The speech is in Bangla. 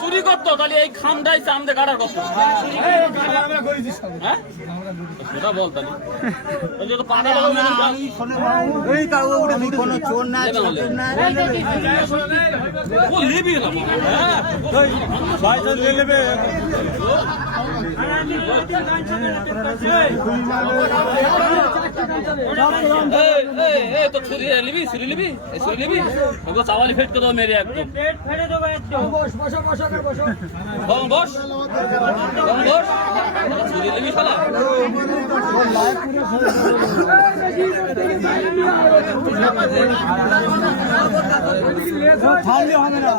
চুরি করতো তাহলে এই খামটাই চামদে কাটার করতো বল তো ছুরি লিবি ছুরি লিবি ছুরি লিবি চাওয়ালি ফেট করে মেরে একদম বস বস ছুরি লিবি শালা হবে না